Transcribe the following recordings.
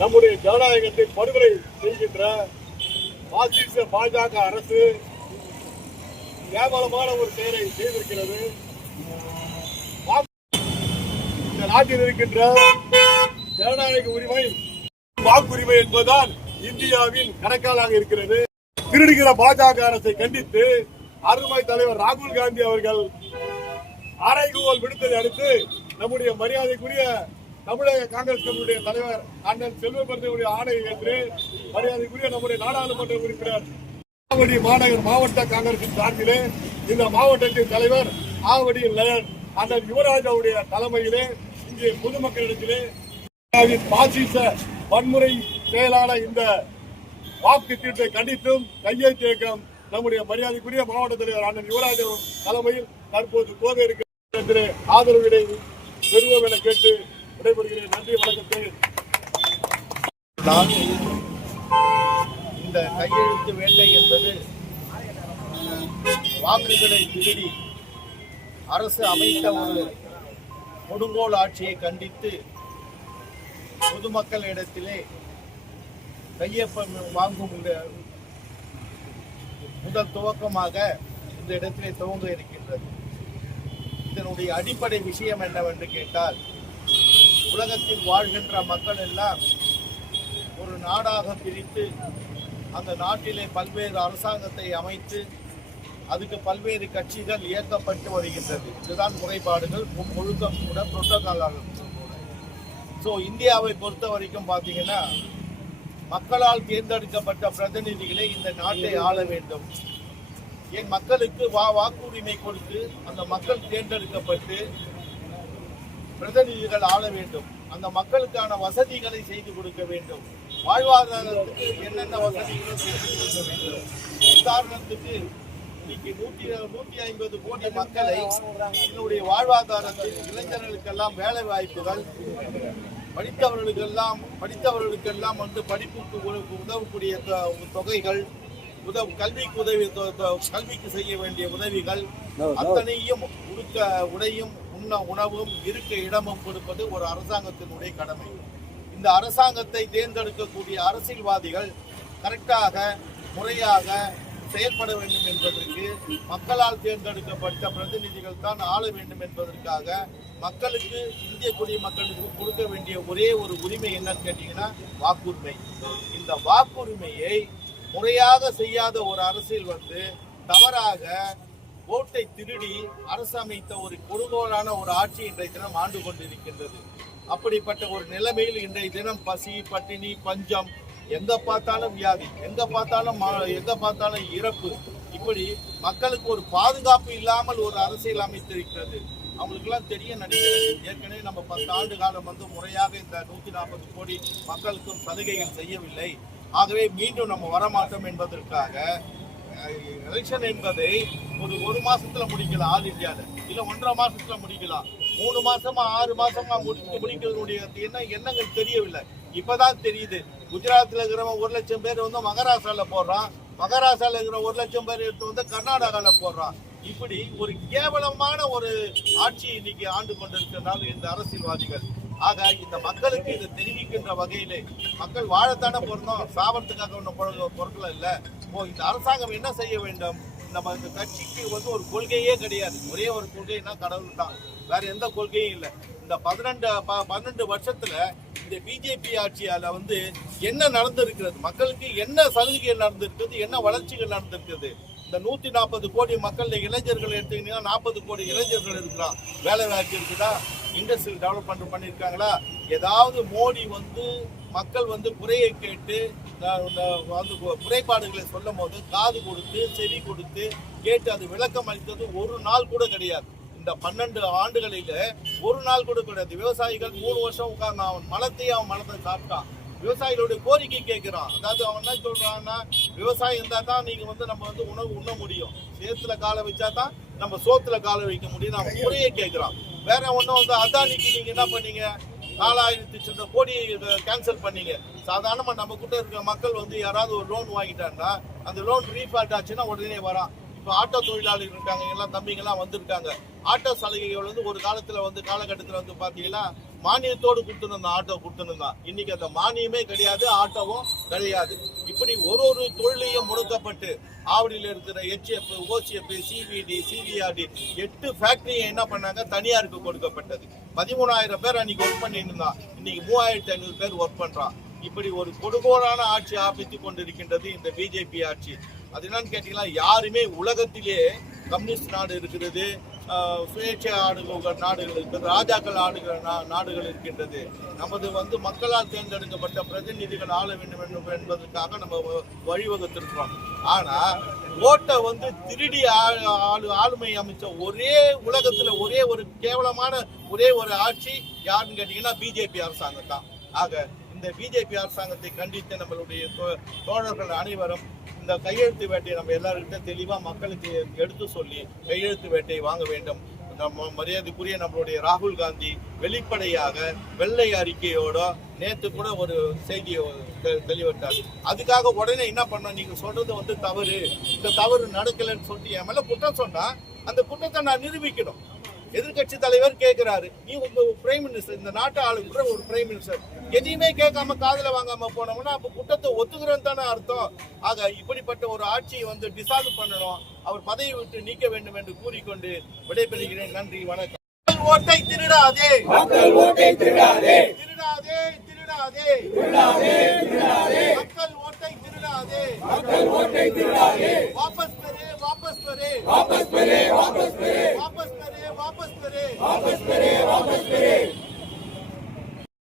நம்முடைய ஜனநாயகத்தை படுகொலை செய்கின்ற பாசிச பாஜக அரசு கேவலமான ஒரு செயலை செய்திருக்கிறது. இந்த நாட்டில் இருக்கின்ற ஜனநாயக உரிமை வாக்குரிமை என்பதுதான் இந்தியாவின் கணக்காலாக இருக்கிறது. திருடுகிற பாஜக அரசை கண்டித்து அருமை தலைவர் ராகுல் காந்தி அவர்கள் அறைகூவல் விடுத்ததை அடுத்து நம்முடைய மரியாதைக்குரிய தமிழக காங்கிரஸ் கட்சியுடைய தலைவர் அண்ணன் செல்வபெருந்தனுடைய ஆணையை ஏற்று மரியாதைக்குரிய நம்முடைய நாடாளுமன்ற உறுப்பினர் ஆவடி மாநகர் மாவட்ட காங்கிரசின் சார்பிலே இந்த மாவட்டத்தின் தலைவர் ஆவடி அண்ணன் யுவராஜாவுடைய தலைமையிலே இங்கே பொதுமக்களிடத்திலே பாசிச வன்முறை செயலான இந்த வாக்கு சீட்டை கண்டித்தும் கையெழுத்து இயக்கம் நம்முடைய மரியாதைக்குரிய மாவட்ட தலைவர் அண்ணன் யுவராஜா தலைமையில் தற்போது கோவை இருக்கிற ஆதரவினை பெறுவோம் என கேட்டு விடைபெறுகிறேன். நன்றி, வணக்கத்தை. இந்த கையெழுத்து வேட்டை என்பது வாக்குகளை திருடி அரசு அமைத்த ஒரு கொடுங்கோல் ஆட்சியை கண்டித்து பொதுமக்களிடத்திலே கையொப்பம் வாங்கும் முதல் துவக்கமாக இந்த இடத்திலே துவங்க இருக்கின்றது. இதனுடைய அடிப்படை விஷயம் என்னவென்று கேட்டால், உலகத்தில் வாழ்கின்ற மக்கள் எல்லாம் ஒரு நாடாக பிரித்து அந்த நாட்டிலே பல்வேறு அரசாங்கத்தை அமைத்து அதுக்கு பல்வேறு கட்சிகள் இயக்கப்பட்டு வருகின்றது. இதுதான் முறைப்பாடுகள் ஒழுக்கம் கூட புரோட்டோகால். ஸோ இந்தியாவை பொறுத்த வரைக்கும் பார்த்தீங்கன்னா, மக்களால் தேர்ந்தெடுக்கப்பட்ட பிரதிநிதிகளை இந்த நாட்டை ஆள வேண்டும். என் மக்களுக்கு வாக்குரிமை கொடுத்து அந்த மக்கள் தேர்ந்தெடுக்கப்பட்டு பிரதிநிதிகள் ஆள வேண்டும். அந்த மக்களுக்கான வசதிகளை செய்து கொடுக்க வேண்டும். வாழ்வாதாரத்துக்கு என்னென்ன வசதிகளும் செய்து கொடுக்க வேண்டும். உதாரணத்துக்கு இன்னைக்கு 150 கோடி மக்களை என்னுடைய வாழ்வாதாரத்தில் இளைஞர்களுக்கெல்லாம் வேலை வாய்ப்புகள், படித்தவர்களுக்கெல்லாம் வந்து படிப்புக்கு உதவக்கூடிய தொகைகள், கல்விக்கு செய்ய வேண்டிய உதவிகள் அத்தனையும் உடையும் உணவும் இருக்க இடமும் கொடுப்பது ஒரு அரசாங்கத்தினுடைய கடமை. இந்த அரசாங்கத்தை தேர்ந்தெடுக்கக்கூடிய அரசியல்வாதிகள் கரெக்டாக முறையாக செயல்பட வேண்டும் என்பதற்கு மக்களால் தேர்ந்தெடுக்கப்பட்ட பிரதிநிதிகள் தான் ஆள வேண்டும் என்பதற்காக மக்களுக்கு, இந்திய குடிமக்களுக்கு கொடுக்க வேண்டிய ஒரே ஒரு உரிமை என்னன்னு கேட்டீங்கன்னா வாக்குரிமை. இந்த வாக்குரிமையை முறையாக செய்யாத ஒரு அரசியல் வந்து தவறாக ஓட்டை திருடி அரசு அமைத்த ஒரு கொடுங்கோலான ஒரு ஆட்சி இன்றைய தினம் ஆண்டு கொண்டிருக்கின்றது. அப்படிப்பட்ட ஒரு நிலைமையில் இன்றைய தினம் பசி, பட்டினி, பஞ்சம், எங்க பார்த்தாலும் வியாதி, எங்க பார்த்தாலும் இறப்பு, இப்படி மக்களுக்கு ஒரு பாதுகாப்பு இல்லாமல் ஒரு அரசியல் அமைத்திருக்கிறது. அவங்களுக்கெல்லாம் தெரிய நினைக்கிறேன். ஏற்கனவே நம்ம 10 ஆண்டு காலம் வந்து முறையாக இந்த 140 கோடி மக்களுக்கும் சலுகைகள் செய்யவில்லை. ஆகவே மீண்டும் நம்ம வரமாட்டோம் என்பதற்காக எலெக்ஷன் என்பதை ஒரு மாசத்துல முடிக்கலாம். ஆல் இந்தியாவில் இல்ல 1.5 மாசத்துல முடிக்கலாம். 3 மாசமா 6 மாசமா முடிக்கிறதுடைய எண்ணங்கள் தெரியவில்லை. இப்பதான் தெரியுது. குஜராத்ல இருக்கிறவங்க 1 லட்சம் பேர் வந்து மகாராஷ்டிரால போடுறான், மகாராஷ்டிரால இருக்கிற 1 லட்சம் பேர் எடுத்து வந்து கர்நாடகால போடுறான். இப்படி ஒரு கேவலமான ஒரு ஆட்சி இன்னைக்கு ஆண்டு கொண்டிருக்கிறதுனால இந்த அரசியல்வாதிகள். ஆக இந்த மக்களுக்கு இதை தெரிவிக்கின்ற வகையிலே, மக்கள் வாழத்தானே பிறந்தோம், சாவறதுக்காக ஒன்றும் பொருட்கள் இல்லை. இந்த அரசாங்கம் என்ன செய்ய வேண்டும்? நம்ம இந்த கட்சிக்கு வந்து ஒரு கொள்கையே கிடையாது. ஒரே ஒரு கொள்கைன்னா கடவுள் தான், வேற எந்த கொள்கையும் இல்லை. இந்த 12 வருஷத்துல இந்த பிஜேபி ஆட்சியால வந்து என்ன நடந்திருக்கிறது, மக்களுக்கு என்ன சலுகைகள் நடந்திருக்கிறது, என்ன வளர்ச்சிகள் நடந்திருக்கிறது? இந்த 140 கோடி மக்கள் இளைஞர்கள் எடுத்தீங்கன்னா 40 கோடி இளைஞர்கள் இருக்கிறான். வேலை வாய்ப்பு இருக்குதா? இண்டஸ்ட்ரியல் டெவலப்மெண்ட் பண்ணியிருக்காங்களா? ஏதாவது மோடி வந்து மக்கள் வந்து குறையை கேட்டு குறைபாடுகளை சொல்லும் போது காது கொடுத்து செவி கொடுத்து கேட்டு அது விளக்கம் அளித்தது ஒரு நாள் கூட கிடையாது. இந்த 12 ஆண்டுகளில ஒரு நாள் கூட கிடையாது. விவசாயிகள் 3 வருஷம் உட்கார்ந்து அவன் மலத்தை சாப்பிட்டான். விவசாயிகளுடைய கோரிக்கை கேட்கிறோம். அதாவது அவன் என்ன சொல்றான்னா, விவசாயம் இருந்தா தான் நீங்க வந்து நம்ம வந்து உணவு உண்ண முடியும், சேத்துல காலை வச்சா தான் நம்ம சோத்துல காலை வைக்க முடியும். நம்ம முறையே கேட்கிறோம். வேற ஒன்றும் வந்து அதானிக்கு நீங்க என்ன பண்ணீங்க, 4000 கோடி கேன்சல் பண்ணீங்க. சாதாரணமா நம்ம கிட்ட இருக்கிற மக்கள் வந்து யாராவது ஒரு லோன் வாங்கிட்டாங்கன்னா அந்த லோன் ரீஃபண்ட் ஆச்சுன்னா உடனே வரான். இப்போ ஆட்டோ தொழிலாளர்கள் இருக்காங்க, எல்லாம் தம்பிங்கெல்லாம் வந்திருக்காங்க. ஆட்டோ சலுகைகள் வந்து ஒரு காலத்துல வந்து காலகட்டத்தில் வந்து பாத்தீங்கன்னா மானியத்தோடு கொடுத்துருந்தான், ஆட்டோ கொடுத்துருந்தான். இன்னைக்கு அந்த மானியமே கிடையாது, ஆட்டோவும் கிடையாது. இப்படி ஒரு தொழிலையும் முடக்கப்பட்டு ஆவடியில் இருக்கிற HF, OCF, CVD, CVRD 8 ஃபேக்டரியை என்ன பண்ணாங்க, தனியாருக்கு கொடுக்கப்பட்டது. 13,000 பேர் அன்னைக்கு ஒர்க் பண்ணிட்டு இருந்தான், இன்னைக்கு 3,500 பேர் ஒர்க் பண்றான். இப்படி ஒரு கொடுகோலான ஆட்சி ஆரம்பித்துக் கொண்டிருக்கின்றது இந்த பிஜேபி ஆட்சி. அது என்னன்னு கேட்டீங்கன்னா, யாருமே உலகத்திலே கம்யூனிஸ்ட் நாடு இருக்கிறது, சுயேட்சை நாடுகள் இருக்கிறது, ராஜாக்கள் நாடுகள் இருக்கின்றது. நமது வந்து மக்களால் தேர்ந்தெடுக்கப்பட்ட பிரதிநிதிகள் ஆள வேண்டும் என்பதற்காக நம்ம வழிவகுத்திருக்கிறோம். ஆனா ஓட்டை வந்து திருடி ஆளுமை அமைச்ச உலகத்துல ஒரே ஒரு கேவலமான ஒரே ஒரு ஆட்சி யாருன்னு கேட்டீங்கன்னா பிஜேபி அரசாங்கம் தான். ஆக இந்த பிஜேபி அரசாங்கத்தை கண்டித்து நம்மளுடைய தோழர்கள் அனைவரும் இந்த கையெழுத்து வேட்டையை நம்ம எல்லாருக்கிட்ட தெளிவா மக்களுக்கு எடுத்து சொல்லி கையெழுத்து வேட்டையை வாங்க வேண்டும். நம்ம மரியாதைக்குரிய நம்மளுடைய ராகுல் காந்தி வெளிப்படையாக வெள்ளை அறிக்கையோட நேற்று கூட ஒரு செய்தியை தெளிவிட்டார். அதுக்காக உடனே என்ன பண்ண, நீங்க சொல்றது வந்து தவறு, இந்த தவறு நடக்கலன்னு சொல்லிட்டு என் மேல குற்றம் சொன்னா அந்த குற்றத்தை நான் நிரூபிக்கணும். எதிர்கட்சி தலைவர் கேட்கிறாரு, நீ உங்க பிரைம் மினிஸ்டர், இந்த நாட்டு ஆளுங்கிற ஒரு பிரைம் மினிஸ்டர், எதையுமே கேட்காம காதுல வாங்காம போனோம்னா அப்ப குற்றத்தை ஒத்துக்கிறேன்னு தானே அர்த்தம். ஆக இப்படிப்பட்ட ஒரு ஆட்சியை வந்து டிசால்வ் பண்ணணும், அவர் பதவி விட்டு நீக்க வேண்டும் என்று கூறிக்கொண்டு விடைபெறுகிறேன். நன்றி, வணக்கம். ஓட்டை திருடாதே, ஓட்டை திருடாதே, திருடாதே திருடாதே, மக்கள் ஓட்டை திருடாதே, ஓட்டை திருடாதே, வாபஸ் பெறே, வாபஸ் பெறே, வாபஸ் பெறே, வாபஸ் பெறே, வாபஸ் பெறே, வாபஸ் பெறே, வாபஸ் பெறே, வாபஸ் பெறே.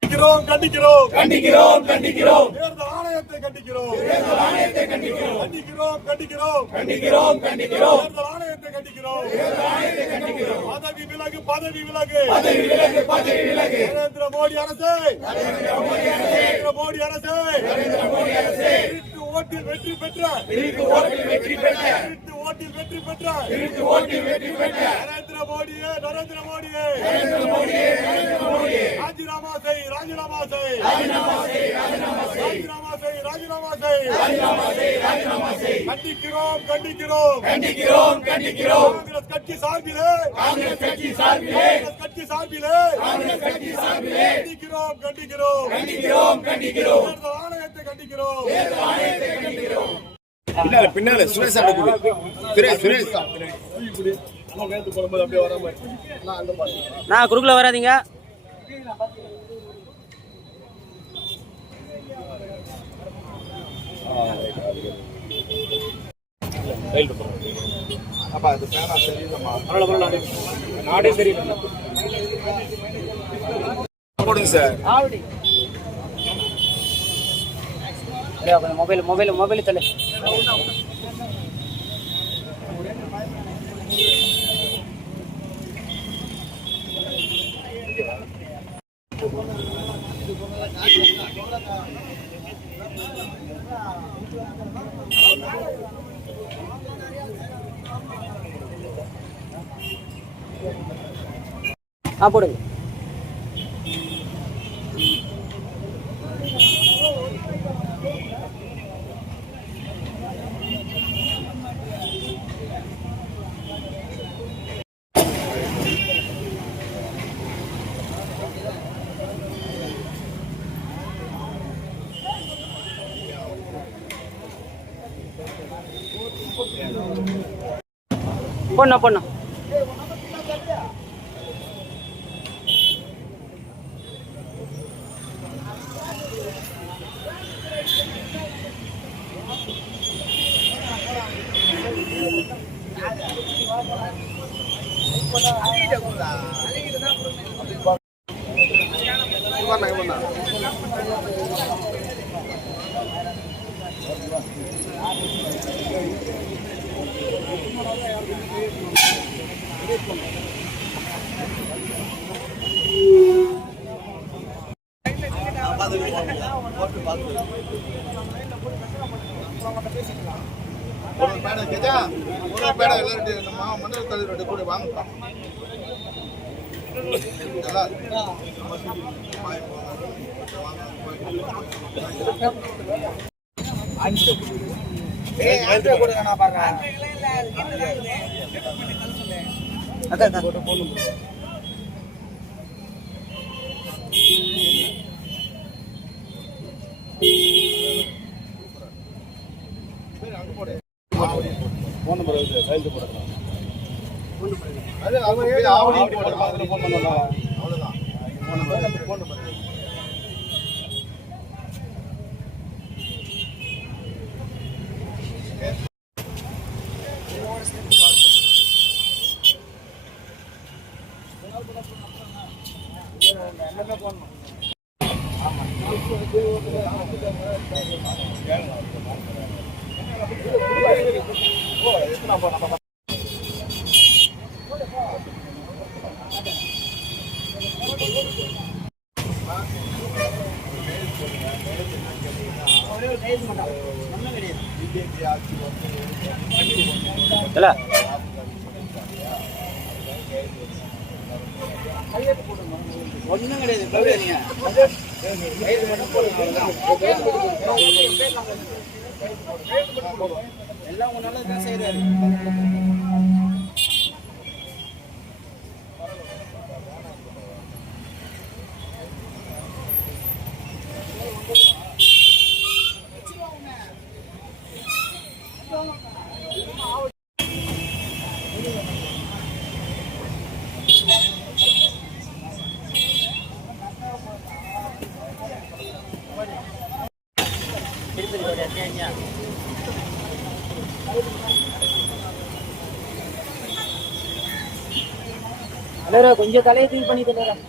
கண்டிக்கிறோம், கண்டிக்கிறோம், கண்டிக்கிறோம், தேர்தல் ஆணையத்தை கண்டிக்கிறோம், தேர்தல் ஆணையத்தை கண்டிக்கிறோம், கண்டிக்கிறோம், கண்டிக்கிறோம், கண்டிக்கிறோம், கண்டிக்கிறோம், தேர்தல் ஆணையத்தை கண்டிக்கிறோம், தேர்தல் ஆணையத்தை கண்டிக்கிறோம். பதவி விலகு, பதவி விலகு, பதவி விலகு, பதவி விலகு. நரேந்திர மோடி அரசே, நரேந்திர மோடி அரசே, நரேந்திர மோடி அரசே, நரேந்திர மோடி அரசே, திருட்டு ஓட்டில் வெற்றி பெற்ற, திருட்டு ஓட்டில் வெற்றி பெற்ற, திருட்டு ஓட்டில் வெற்றி பெற்ற, திருட்டு ஓட்டில் வெற்றி பெற்ற நரேந்திர மோடியே, நரேந்திர மோடியே, நரேந்திர மோடியே, நரேந்திர மோடியே, ராஜினாமா செய், ராஜினாமா செய், ராஜினாமா செய், ராஜினாமா செய், ராஜினாமா செய், ராஜினாமா செய், ராஜினாமா செய், ராஜினாமா செய். கண்டிக்கிறோம், கண்டிக்கிறோம், கண்டிக்கிறோம், கண்டிக்கிறோம். காங்கிரஸ் கட்சி சார்பிலே, காங்கிரஸ் கட்சி சார்பிலே, காங்கிரஸ் கட்சி சார்பிலே, காங்கிரஸ் கட்சி சார்பிலே கண்டிக்கிறோம், கண்டிக்கிறோம், கண்டிக்கிறோம், கண்டிக்கிறோம், தேர்தல் ஆணையத்தை கண்டிக்கிறோம், தேர்தல் ஆணையத்தை கண்டிக்கிறோம். பின்னால சுரேஷ் சுரேஷ் நான் குறுக்குல வராதீங்க. அப்பா அது பேனா சரியில்லைம்மா. நாடே தெரியல போடுங்க சார். மொபைல் தலை. போடுங்க. பொண்ணா ஒரு பேடை கேட்டா ஒரு பேடை எல்லாரும் நம்ம மண்டல தலைவரோட கூட வாங்கலாம். ஒண்ணும் கிடையாது. எல்லாம் ஒன்னால தான் செய்யறாரு. கொஞ்சம் தலையை தூக்கி பண்ணி தரேன்.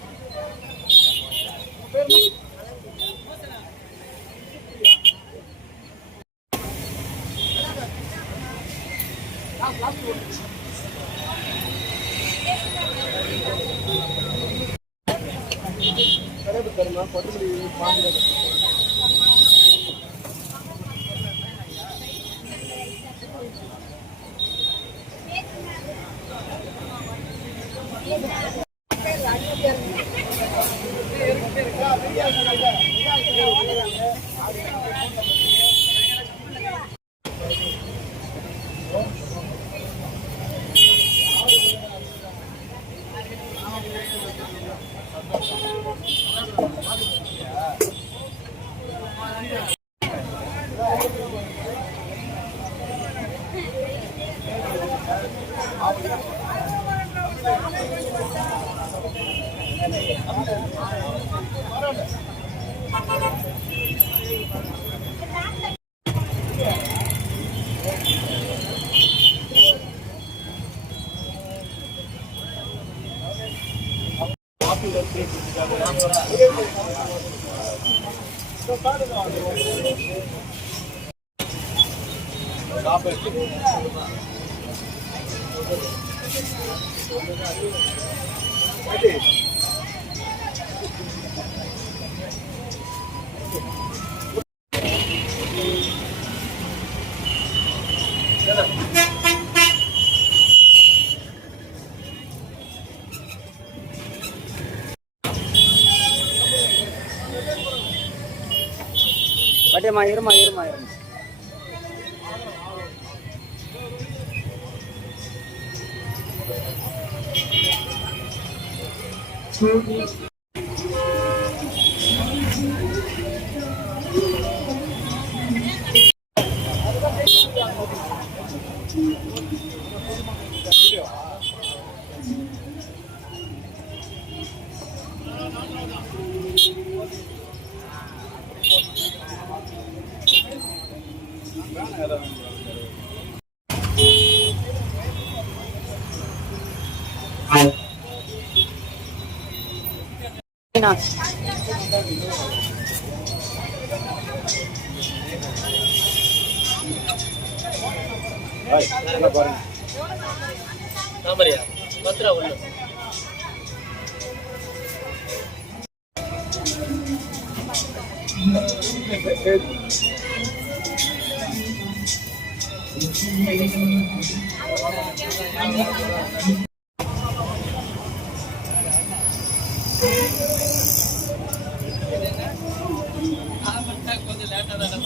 பட்டேமா இருமா இருமா இருமா. கொஞ்சம் லேட்டா தான்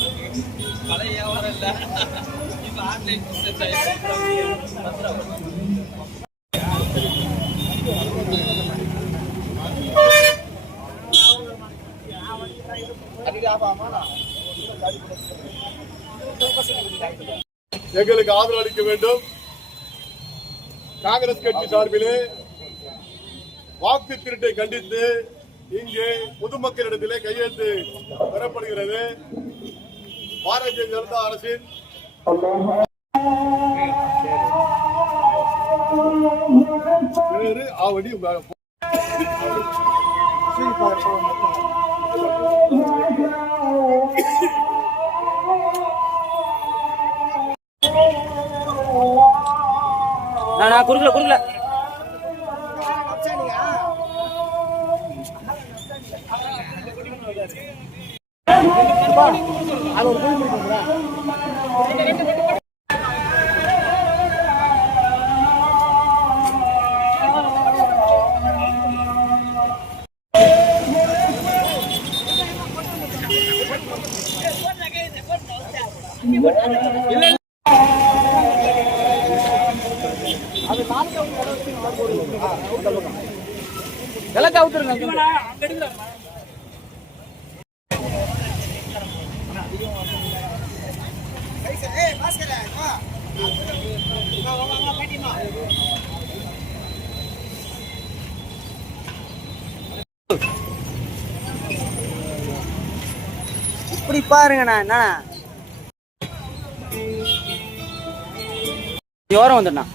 பழைய வியாபாரம் இல்ல இப்ப ஆன்லைன் எங்களுக்கு ஆதரவு அளிக்க வேண்டும். காங்கிரஸ் கட்சி சார்பிலே வாக்கு திருட்டை கண்டித்து இங்கே பொதுமக்களிடத்திலே கையெழுத்து பெறப்படுகிறது. பாரதிய ஜனதா அரசின் ஆவடி நான் குறுக்கல அது ஒரு கோயில் இருக்குங்களா? விளக்கு அவுத்துருங்க. இப்படி பாருங்கண்ணா, என்னண்ணா ஓரம் வந்துண்ணா.